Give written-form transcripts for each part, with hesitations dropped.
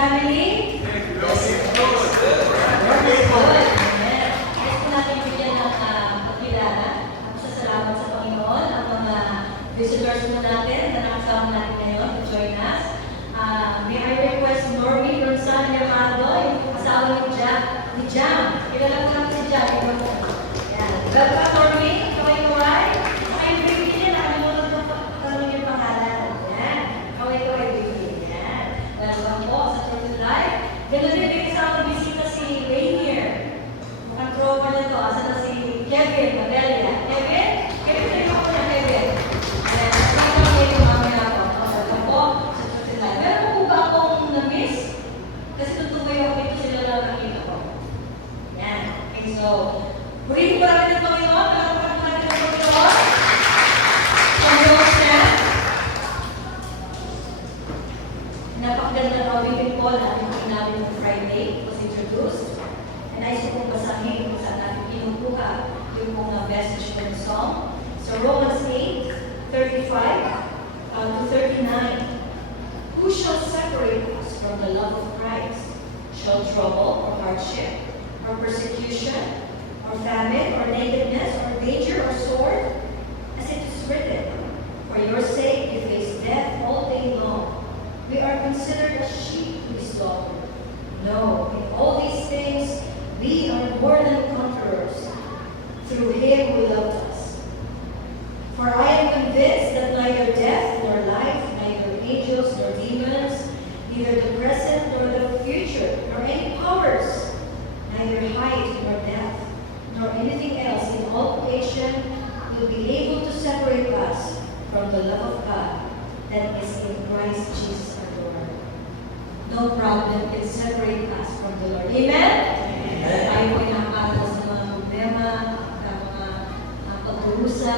family? Yes. Good. Amen. Gusto po natin bigyan ng pagkilala. Salamat sa Panginoon ang mga visitors mo natin na nakasama natin ngayon to join us. May I request Normie Ronsan Yamado, yung asawa ni Jam. Kilala ko lang si Jam. Yan. Welcome, Normie. Kaway mo ay. Kaway mo bibigyan. Nakalimutan ko tanong yung pangalan. Yan. Kaway bibigyan. Yan. Welcome po sa Church of Life. Ganun din may kasama bisita si Rainier. Mukhang tropa na to. Asa na si Kevin Mabelia. Kevin? Kevin, tayo ako na Kevin. Ayan. Kasama kayo mamaya ako. Welcome po sa Church of Life. Meron po ba akong na-miss? Kasi tutuloy ako dito sila lang nakita ko. Yan. Okay, so, purihin ba natin ang Panginoon? Nakapakan natin ang Panginoon? Panginoon siya. Napakaganda na awigin po na ating namin ng Friday was introduced. And nais ko pong basahin kung saan natin pinukuha yung pong message ng song. So, Romans 8:35 to 39. Who shall separate us from the love of Christ? Shall trouble or hardship, or persecution, or famine, or nakedness, or danger, or sword? As it is written, for your sake you face death all day long. We are considered as sheep to be slaughtered. No, in all these things we are more than conquerors through Him who loved us. For I am convinced that neither death nor life, neither angels nor demons, neither the present nor the future, nor any powers, neither height nor depth, nor anything else in all creation will be able to separate us from the love of God that is in Christ Jesus our Lord. No problem can separate us from the Lord. Amen? Amen. Tayo po ay nakakatawa sa mga problema, sa mga pagdurusa.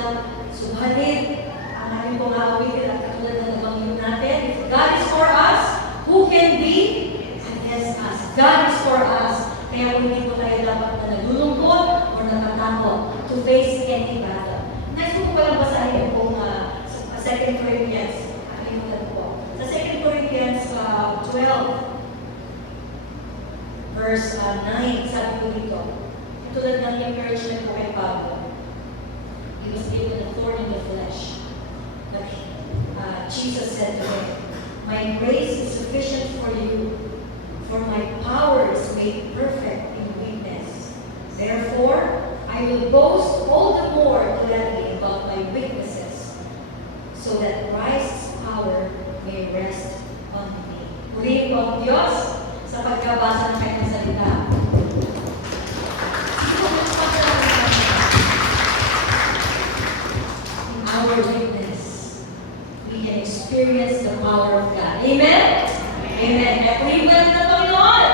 Subalit, ang aming pong aawitin at katulad ng nabanggit natin, if God is for us, who can be against us? God is for us. Kaya kung hindi po tayo dapat na nalulungkot o natatakot to face any battle. Next po palang basahin yung pong 2 Corinthians. Ayun po. Sa 2 Corinthians 12, verse 9, sabi po dito, tulad ng encouragement po kay Pablo, he was given a thorn in the flesh. But Jesus said to him, my grace is sufficient for you, for my power is made perfect in weakness. Therefore, I will boast all the more gladly about my weaknesses, so that Christ's power may rest on me. Purihin po ang Diyos sa pagkabasa ng kanyang salita. In our weakness, we can experience the power of God. Amen? Amen. Kaya purihin po natin ang Panginoon.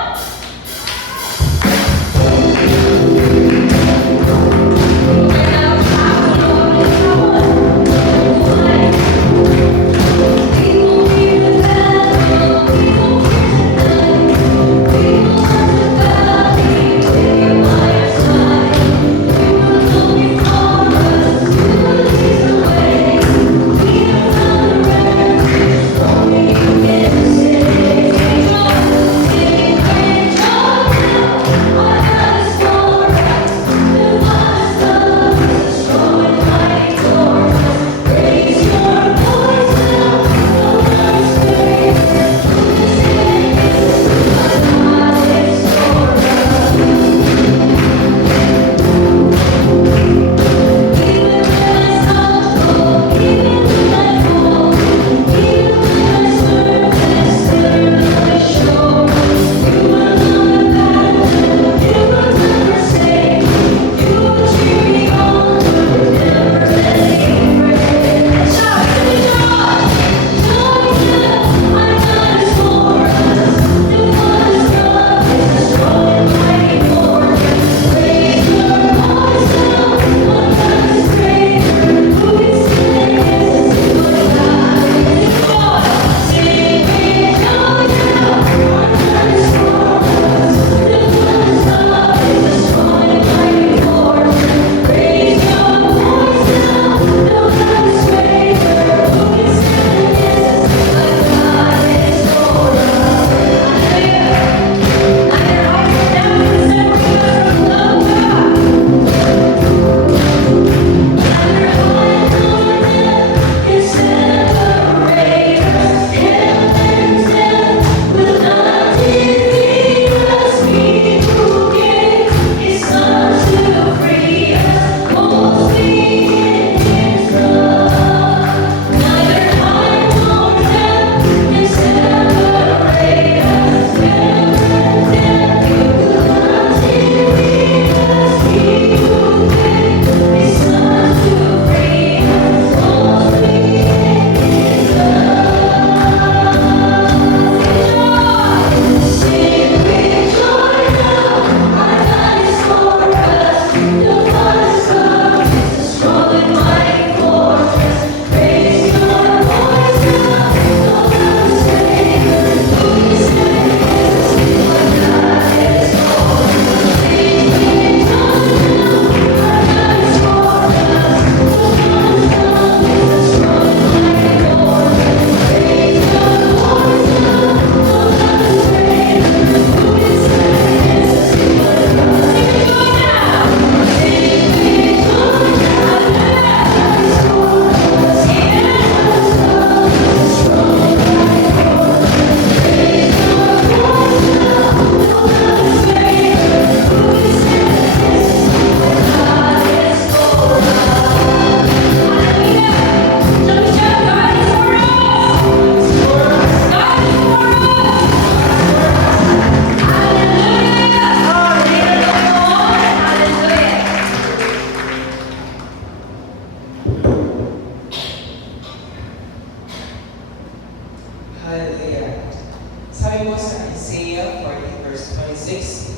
sa Isaiah 40 verse 26.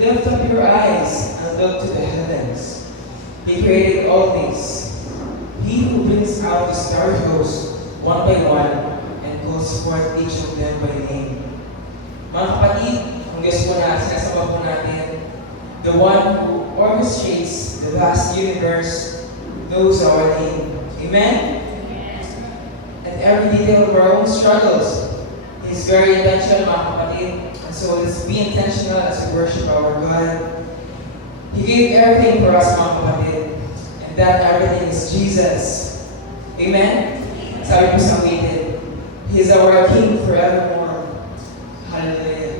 Lift up your eyes and look to the heavens. He created all things. He who brings out the star hosts one by one and calls forth each of them by name. Mga kapatid, ang Diyos po na sinasama po natin, the one who orchestrates the vast universe, knows our name. Amen? And every detail of our own struggles is very intentional, mga kapatid. And so let's be intentional as we worship our God. He gave everything for us, mga kapatid. And that everything is Jesus. Amen? Sabi po sa awitin, He is our King forevermore. Hallelujah.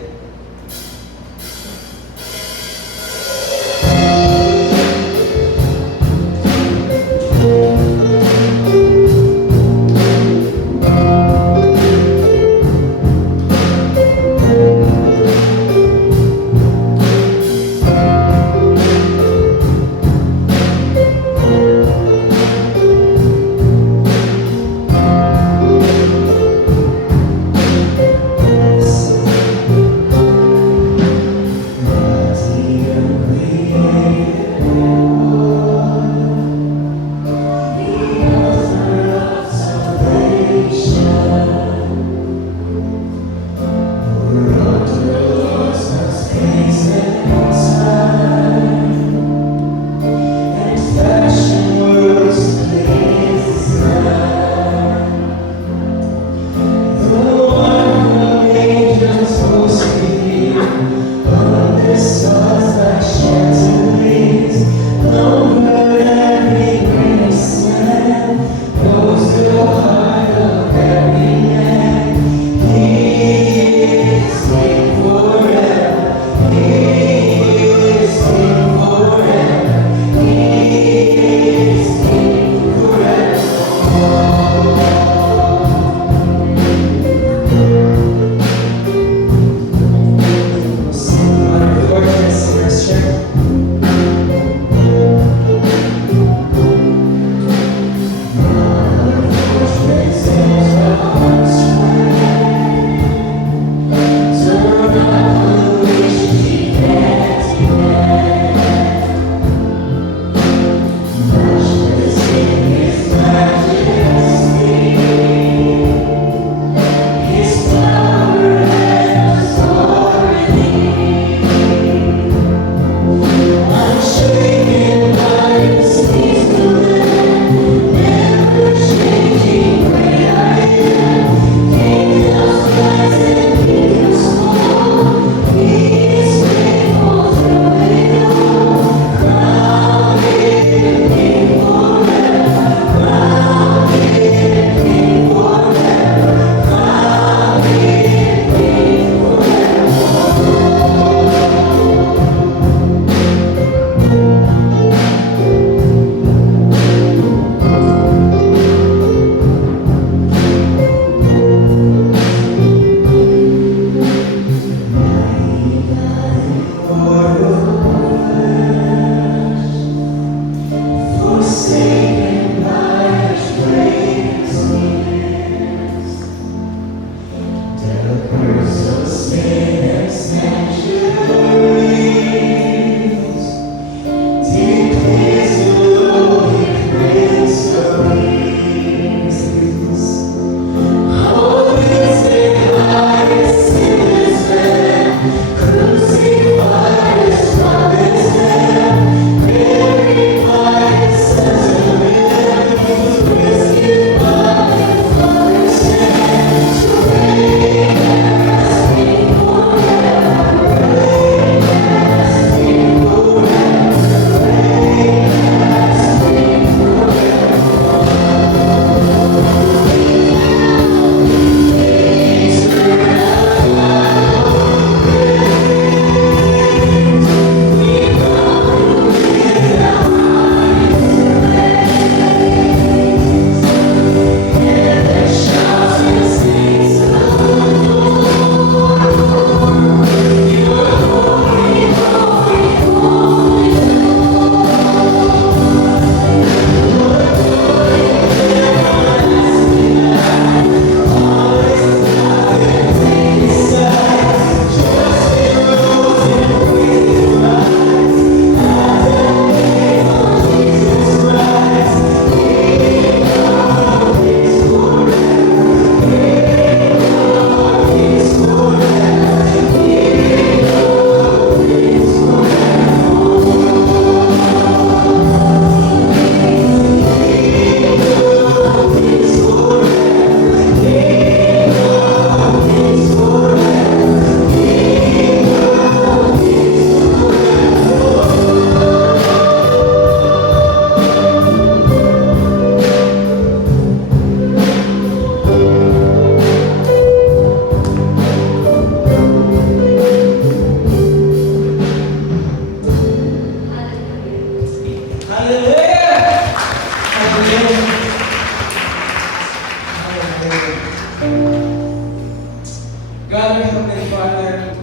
Heavenly Father,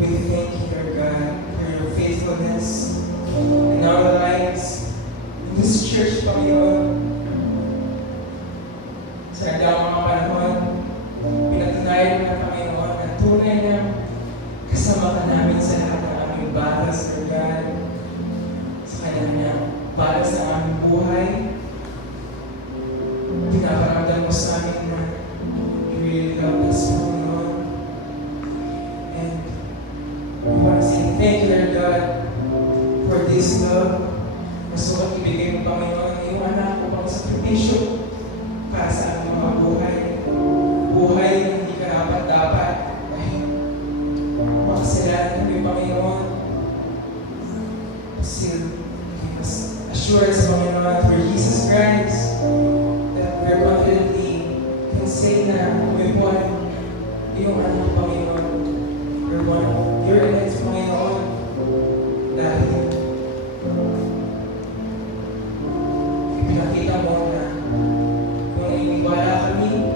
we thank you, Lord God, for your faithfulness in our lives, in this church, Panginoon. Sa nagdaang mga panahon, pinatunayan mo na, Panginoon, na tunay na kasama ka namin sa lahat ng aming batas, Lord God, sa kanyang batas ng aming buhay. Pinaparamdam mo sa amin na you really love us, Panginoon. And we want to say thank you, Lord God, for this love. Gusto ko ibigay mo, Panginoon, ang iyong anak o pang sakripisyo para sa aming mga buhay. Buhay na hindi karapat-dapat dahil makasalanan kami, Panginoon. Still, give us assurance, Panginoon, for Jesus Christ, that we're confidently can say na may one iyong anak, Panginoon. We're one of your elect, Panginoon. Dahil ipinakita mo na kung naniniwala kami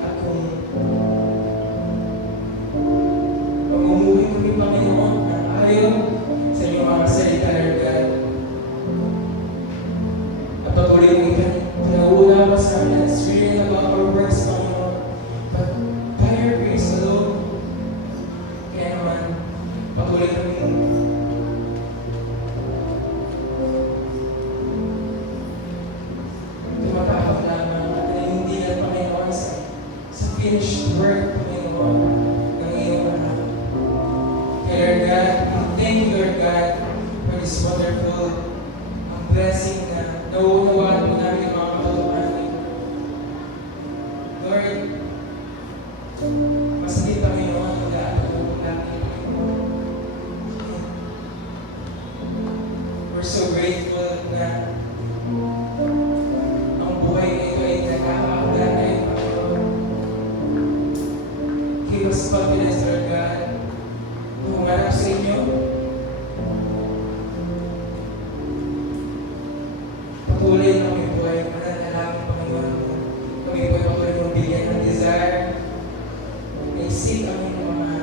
at kung mamumuhay kami, Panginoon, na ayon sa inyong mga salita, Lord God. At patuloy mong pinauula pa sa amin, it's really not about our works, Panginoon, but by your grace alone. Kaya naman, patuloy kami tumatawag lamang at nanindigan, Panginoon, sa finished work, Panginoon, ng iyong anak. Kaya, Lord God, thank you, Lord God, for this wonderful blessing na nauunawaan mo namin ang mga katotohanan. Lord, masakit, Panginoon, ang daan ng lubog namin, Panginoon. We're so grateful na ang buhay na ito ay nakakaabda na rin, Panginoon. Give us confidence, Lord God, na humarap sa inyo. Patuloy na kami buhay, mananalangin, Panginoon. Kami po ay patuloy mong bigyan ng desire. Na-isip ang inyong mga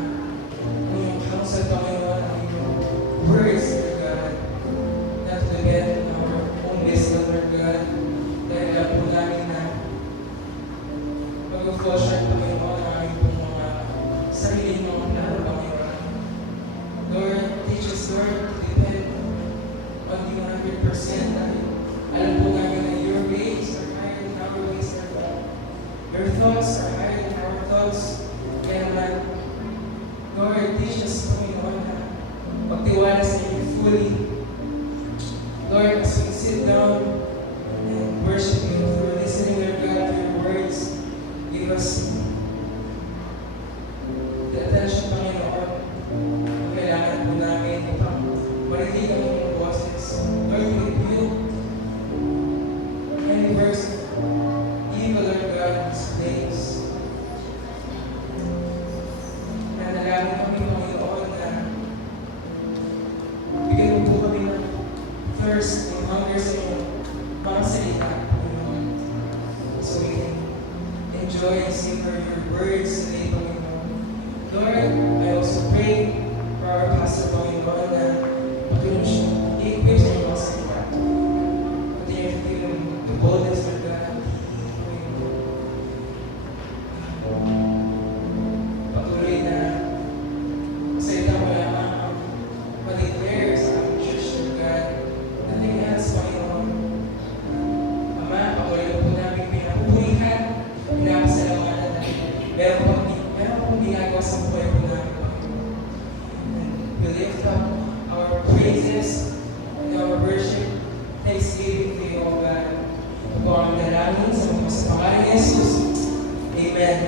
counsel, Panginoon, ang inyong words, Lord God. Not to get our own wisdom, Lord God. Dahil alam po namin na mag-fall short, Panginoon, ang aming mga sarili mga plano, Panginoon. Lord, teach us, Lord, to depend on you 100%. Dahil alam po namin na your ways are higher than our ways, Lord God. Your thoughts are higher than our thoughts. Kaya naman, Lord, teach us, Panginoon, na magtiwala sa inyo fully. Lord, as we sit down and worship you for listening, Lord God, to your words, give us the attention, Panginoon, na kailangan po namin upang marinig ang inyong boses. Lord, we rebuke any verse of evil, Lord God, in this place. Nanalangin kami, Panginoon, na bigyan mo po kami ng thirst and hunger sa inyong mga salita, Panginoon. So we can enjoy and savor your words today, Panginoon. Lord, I also pray for our pastor, Panginoon, na patuloy siya i-equip sa inyong mga salita. Patuloy to give him the boldness, Lord God. Patuloy na salita mo lamang ang ma-declare sa aming church, Lord God. Nothing else, Panginoon. Ama, patuloy po namin pinapupulihan, pinapasalamatan na meron pong ginagawa sa buhay po namin, Panginoon. And we lift up our praises and our worship, thanksgiving to you, O God. Ito po ang dalangin sa pangalan ni Jesus. Amen.